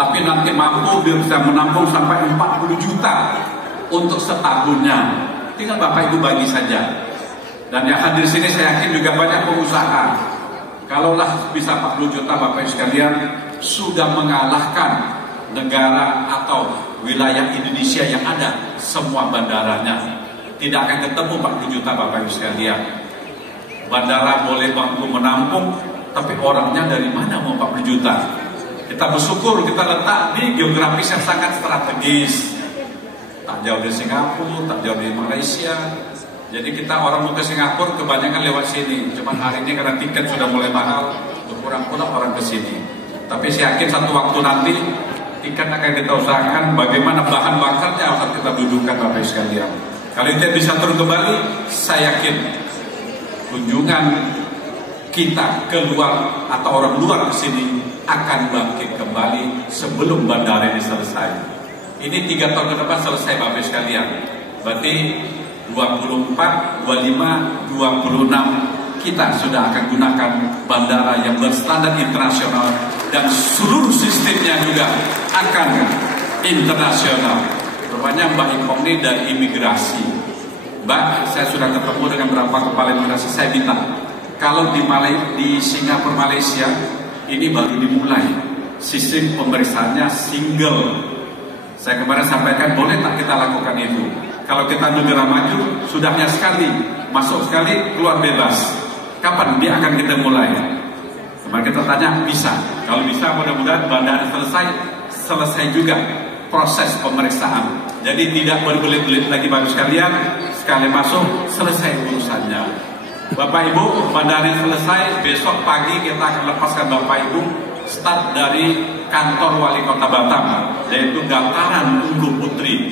tapi nanti mampu bisa menampung sampai 40 juta untuk setahunnya. Tinggal Bapak Ibu bagi saja. Dan yang hadir sini saya yakin juga banyak pengusaha. Kalaulah bisa 40 juta Bapak Ibu sekalian, sudah mengalahkan negara atau wilayah Indonesia yang ada semua bandaranya. Tidak akan ketemu 40 juta Bapak Ibu sekalian. Bandara boleh mampu menampung, tapi orangnya dari mana mau 40 juta? Kita bersyukur kita letak di geografis yang sangat strategis, tak jauh dari Singapura, tak jauh dari Malaysia. Jadi kita orang mau ke Singapura kebanyakan lewat sini. Cuman hari ini karena tiket sudah mulai mahal, berkurang-kurang orang ke sini. Tapi saya yakin satu waktu nanti tiket akan kita usahakan bagaimana bahan bakarnya akan kita dudukkan Bapak Ibu sekalian. Kalau itu bisa turun kembali, saya yakin kunjungan kita keluar atau orang luar ke sini akan bangkit kembali sebelum bandara ini selesai. Ini 3 tahun ke depan selesai Bapak Ibu sekalian. Berarti 24, 25, 26 kita sudah akan gunakan bandara yang berstandar internasional dan seluruh sistemnya juga akan internasional. Rupanya Mbak Ipong ini dari imigrasi. Mbak, saya sudah ketemu dengan beberapa kepala imigrasi. Saya minta kalau di Singapura Malaysia ini baru dimulai sistem pemeriksaannya single. Saya kemarin sampaikan boleh tak kita lakukan itu. Kalau kita negara maju sudahnya sekali, masuk sekali, keluar bebas. Kapan dia akan kita mulai? Kemarin kita tanya bisa. Kalau bisa mudah-mudahan bandara selesai juga proses pemeriksaan. Jadi tidak berbelit-belit lagi Bapak sekalian, sekali masuk selesai urusannya. Bapak Ibu, bandara selesai, besok pagi kita akan lepaskan Bapak Ibu start dari kantor Wali Kota Batam, yaitu Dataran Unggu Putri.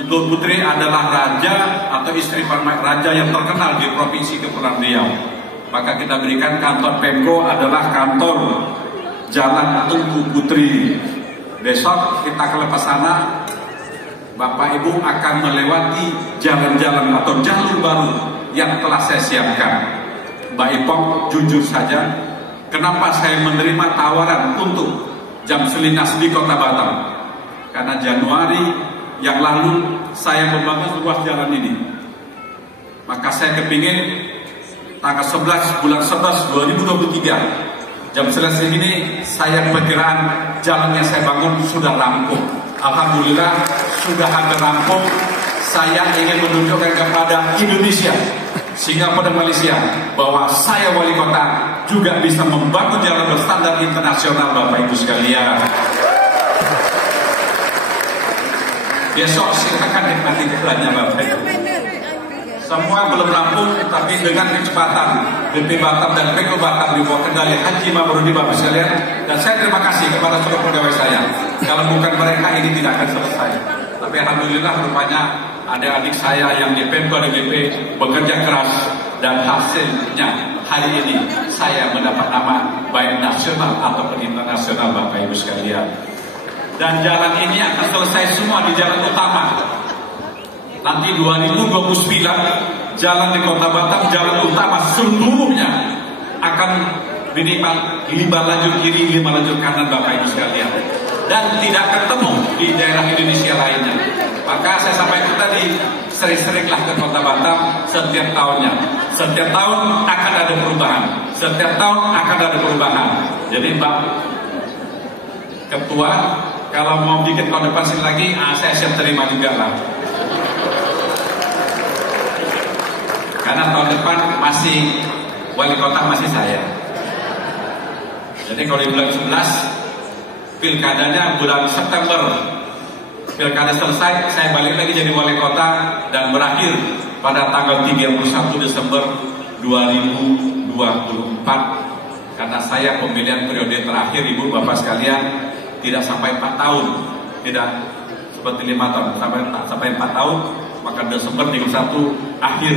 Unggu Putri adalah raja atau istri raja yang terkenal di Provinsi Kepulauan Riau. Maka kita berikan kantor Pemko adalah kantor Jalan Unggu Putri. Besok kita akan lepas sana, Bapak Ibu akan melewati jalan-jalan atau jalur baru yang telah saya siapkan. Mbak Ipong, jujur saja, kenapa saya menerima tawaran untuk jam selinas di Kota Batam? Karena Januari yang lalu saya membangun ruas jalan ini. Maka saya kepingin tanggal 11 bulan 11 2023 jam selinas ini saya perkiraan jalan yang saya bangun sudah rampung. Alhamdulillah sudah hampir rampung. Saya ingin menunjukkan kepada Indonesia, Singapura dan Malaysia bahwa saya wali kota juga bisa membangun jalan berstandar internasional Bapak Ibu sekalian. Besok silakan nikmati jalannya Bapak Ibu. Semua belum rampung, tapi dengan kecepatan BP Batam dan Peko Batam di bawah kendali Haji Mabrudi Bapak sekalian. Dan saya terima kasih kepada seluruh pegawai saya. Kalau bukan mereka ini tidak akan selesai. Tapi alhamdulillah rupanya adik-adik saya yang di Pemko dan BP bekerja keras dan hasilnya hari ini saya mendapat nama baik nasional ataupun internasional Bapak Ibu sekalian. Dan jalan ini akan selesai semua di jalan utama. Nanti 2029 jalan di Kota Batam, jalan utama seluruhnya akan minimal 5 lajur kiri, 5 lajur kanan Bapak Ibu sekalian. Dan tidak ketemu di daerah Indonesia lainnya. Maka saya sampaikan tadi, sering-seringlah ke Kota Batam setiap tahunnya. Setiap tahun akan ada perubahan. Setiap tahun akan ada perubahan. Jadi Mbak Ketua, kalau mau bikin tahun depan sini lagi, saya siap terima juga lah. Karena tahun depan masih wali kota masih saya. Jadi kalau di bulan 11 pilkadanya bulan September, pilkada selesai, saya balik lagi jadi wali kota dan berakhir pada tanggal 31 Desember 2024. Karena saya pemilihan periode terakhir Ibu Bapak sekalian tidak sampai 4 tahun, tidak seperti 5 tahun, sampai 4 tahun, maka Desember 31 akhir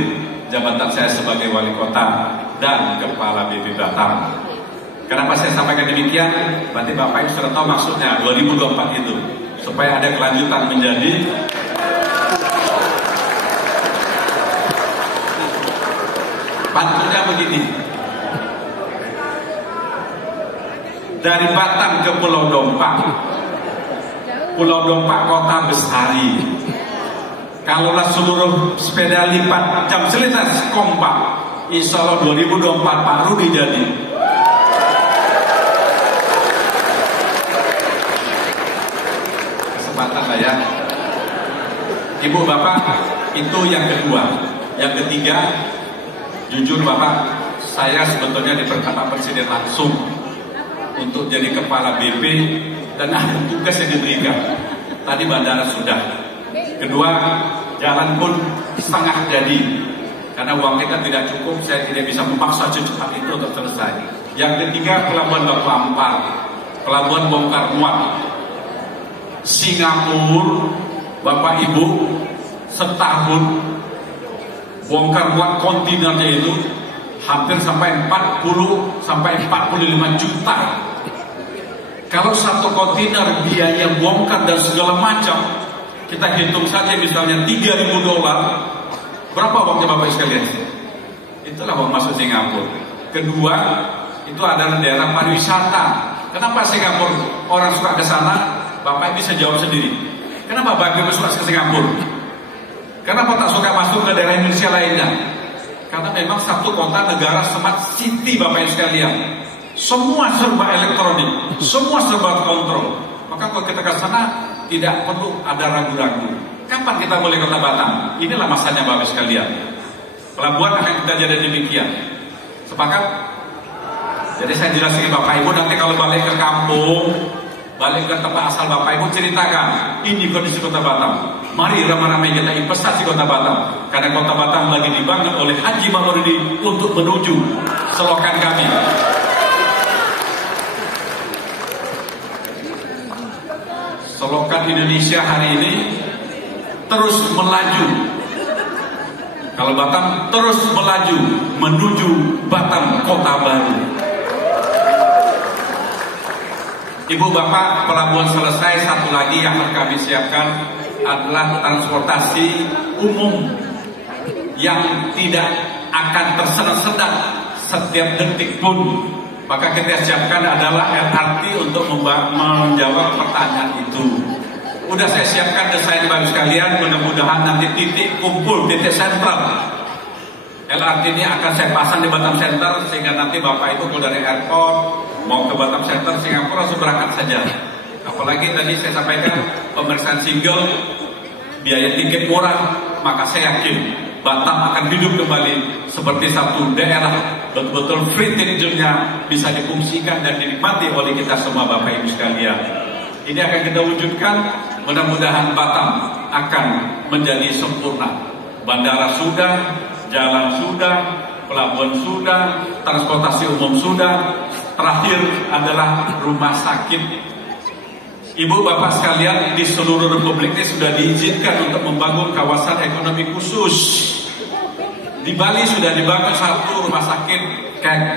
jabatan saya sebagai wali kota dan kepala BP Batam. Kenapa saya sampaikan demikian? Berarti Bapak Ibu sudah tahu maksudnya 2024 itu, supaya ada kelanjutan menjadi pantunnya begini. Dari Batam ke Pulau Dompang Pulau Dompak Kota Bestari. Kalaulah seluruh sepeda lipat jam selintas kompak, insya Allah 2024 Pak Rudi jadi. Kesempatan lah ya. Ibu Bapak, itu yang kedua. Yang ketiga, jujur Bapak, saya sebetulnya diperintah Presiden langsung untuk jadi kepala BP dan ada tugas yang diberikan. Tadi bandara sudah. Kedua, jalan pun setengah jadi. Karena uang kita tidak cukup, saya tidak bisa memaksa secepat itu untuk selesai. Yang ketiga, pelabuhan Baku Ampar, pelabuhan bongkar muat. Singapura, Bapak Ibu, setahun bongkar muat kontinernya itu hampir sampai 40 sampai 45 juta. Kalau satu kontainer biaya bongkar dan segala macam, kita hitung saja misalnya $3.000, berapa uangnya Bapak sekalian? Itulah uang masuk Singapura. Kedua, itu adalah daerah pariwisata. Kenapa Singapura orang suka ke sana? Bapak bisa jawab sendiri. Kenapa Bapak Ibu suka ke Singapura? Kenapa tak suka masuk ke daerah Indonesia lainnya? Karena memang satu kota negara smart city Bapak Ibu sekalian. Semua serba elektronik, semua serba kontrol. Maka kalau kita ke sana tidak perlu ada ragu-ragu. Kapan kita boleh kota Batam? Inilah masanya Bapak Ibu sekalian. Pelabuhan akan kita jadi demikian. Sepakat? Jadi saya jelasin Bapak Ibu nanti kalau balik ke kampung, balik ke tempat asal Bapak Ibu ceritakan ini kondisi kota Batam. Mari ramai-ramai kita investasi kota Batam. Karena kota Batam lagi dibangun oleh Haji Maulidi untuk menuju selokan kami. Selokan Indonesia hari ini terus melaju. Kalau Batam terus melaju menuju Batam kota baru. Ibu Bapak, pelabuhan selesai, satu lagi yang akan kami siapkan adalah transportasi umum yang tidak akan tersendat-sendat setiap detik pun. Maka kita siapkan adalah LRT untuk menjawab pertanyaan itu. Udah saya siapkan desain Bapak sekalian, mudah-mudahan nanti titik kumpul, titik sentral LRT ini akan saya pasang di Batam Center sehingga nanti Bapak Ibu kalau dari airport mau ke Batam Center Singapura langsung berangkat saja. Apalagi tadi saya sampaikan pemeriksaan single biaya tiket murah, maka saya yakin Batam akan hidup kembali seperti satu daerah betul-betul free tinggalnya bisa difungsikan dan dinikmati oleh kita semua Bapak Ibu sekalian. Ini akan kita wujudkan, mudah-mudahan Batam akan menjadi sempurna. Bandara sudah, jalan sudah, pelabuhan sudah, transportasi umum sudah, terakhir adalah rumah sakit. Ibu Bapak sekalian, di seluruh Republik ini sudah diizinkan untuk membangun kawasan ekonomi khusus. Di Bali sudah dibangun satu rumah sakit KEK,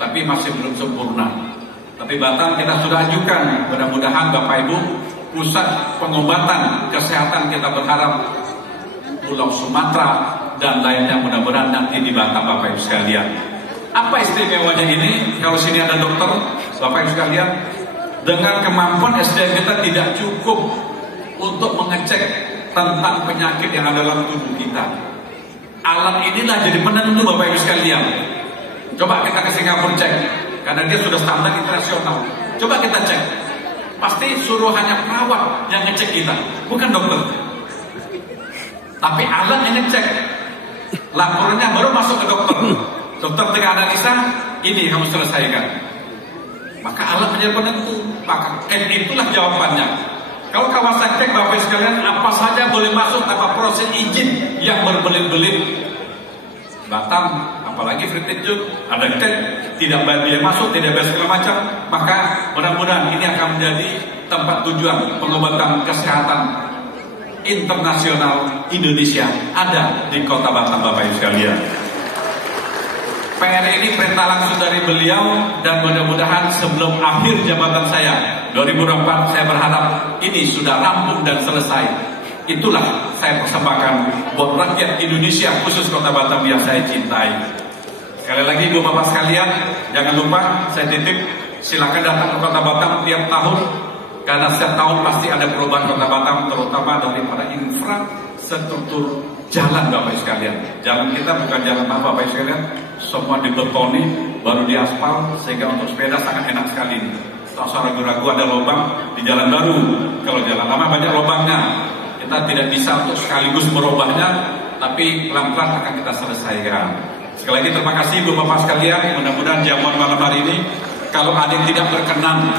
tapi masih belum sempurna. Tapi Batam kita sudah ajukan, mudah-mudahan Bapak Ibu, pusat pengobatan kesehatan kita berharap Pulau Sumatera dan lainnya mudah-mudahan nanti di Batam Bapak Ibu sekalian. Apa istimewanya ini? Kalau sini ada dokter, Bapak Ibu sekalian, dengan kemampuan SDM kita tidak cukup untuk mengecek tentang penyakit yang ada dalam tubuh kita. Alat inilah jadi penentu Bapak Ibu sekalian. Coba kita ke Singapura cek, karena dia sudah standar internasional. Coba kita cek, pasti suruh hanya perawat yang ngecek kita, bukan dokter. Tapi alat yang ngecek, laporannya baru masuk ke dokter. Dokter tengah analisa, ini kamu selesaikan. Maka alat menjadi penentu. Maka itulah jawabannya. Kalau kawasan cek Bapak sekalian, apa saja boleh masuk tanpa proses izin yang berbelit-belit. Batam, apalagi free trade, ada cek, tidak bayar biaya masuk, tidak bayar segala macam. Maka mudah-mudahan ini akan menjadi tempat tujuan pengobatan kesehatan internasional Indonesia ada di kota Batam Bapak Ibu sekalian. PR ini perintah langsung dari beliau dan mudah-mudahan sebelum akhir jabatan saya 2024 saya berharap ini sudah rampung dan selesai. Itulah saya persembahkan buat rakyat Indonesia khusus kota Batam yang saya cintai. Sekali lagi Ibu Bapak sekalian, jangan lupa saya titip silakan datang ke kota Batam tiap tahun Karena setiap tahun pasti ada perubahan Kota Batam, terutama daripada infrastruktur jalan Bapak Ibu sekalian. Jalan kita bukan jalan apa Bapak Ibu sekalian, semua dibetoni, baru diaspal, sehingga untuk sepeda sangat enak sekali. Tak usah ragu-ragu ada lubang di jalan baru. Kalau jalan lama banyak lubangnya. Kita tidak bisa untuk sekaligus merubahnya, tapi pelan-pelan akan kita selesaikan. Sekali lagi terima kasih Ibu Bapak sekalian. Mudah-mudahan jamuan malam hari ini, kalau ada yang tidak berkenan,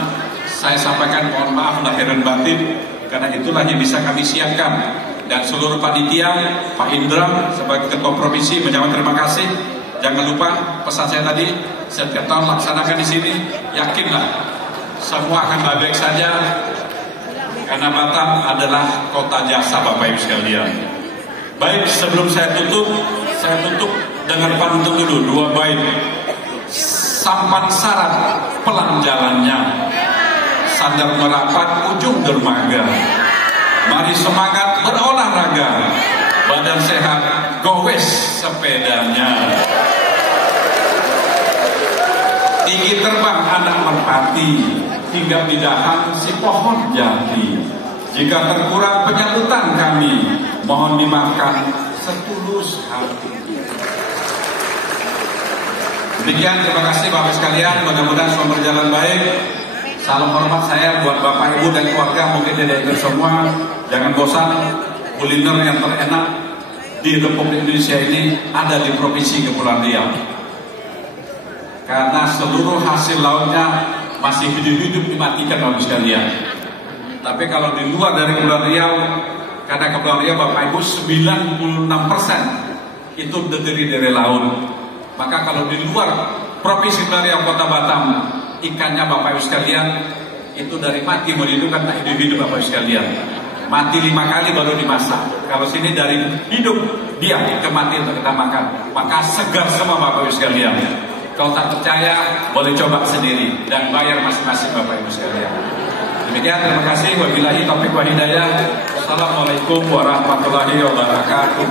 saya sampaikan mohon maaf lahir dan batin, karena itulah yang bisa kami siapkan. Dan seluruh panitia, Pak Indra sebagai Ketua Provinsi menyampaikan terima kasih. Jangan lupa pesan saya tadi, setiap tahun laksanakan di sini, yakinlah semua akan baik-baik saja. Karena Batam adalah kota jasa Bapak Ibu sekalian. Baik, sebelum saya tutup dengan pantun dulu 2 bait. Sampan syarat pelan jalannya, sandar merapat ujung dermaga. Mari semangat berolahraga, badan sehat gowes sepedanya. Tinggi terbang anak merpati, hingga bidahan si pohon jati. Jika terkurang penyambutan kami, mohon dimaafkan setulus hati. Demikian, terima kasih Bapak sekalian. Mudah-mudahan semua berjalan baik. Salam hormat saya buat Bapak Ibu dan keluarga. Mungkin tidak ikut semua, jangan bosan. Kuliner yang terenak di Republik Indonesia ini ada di Provinsi Kepulauan Riau. Karena seluruh hasil lautnya masih hidup-hidup dimatikan Bapak sekalian. Tapi kalau di luar dari Kepulauan Riau, karena Kepulauan Riau Bapak Ibu 96% itu terdiri dari laut. Maka kalau di luar Provinsi Kepulauan Riau Kota Batam, ikannya Bapak Ibu sekalian itu dari mati mau dihidupkan tak hidup-hidup Bapak Ibu sekalian. Mati 5 kali baru dimasak. Kalau sini dari hidup dia ke mati untuk kita makan. Maka segar semua Bapak Ibu sekalian. Kalau tak percaya, boleh coba sendiri dan bayar masing-masing Bapak Ibu sekalian. Demikian, terima kasih. Wabillahi taufiq wa hidayah. Assalamualaikum warahmatullahi wabarakatuh.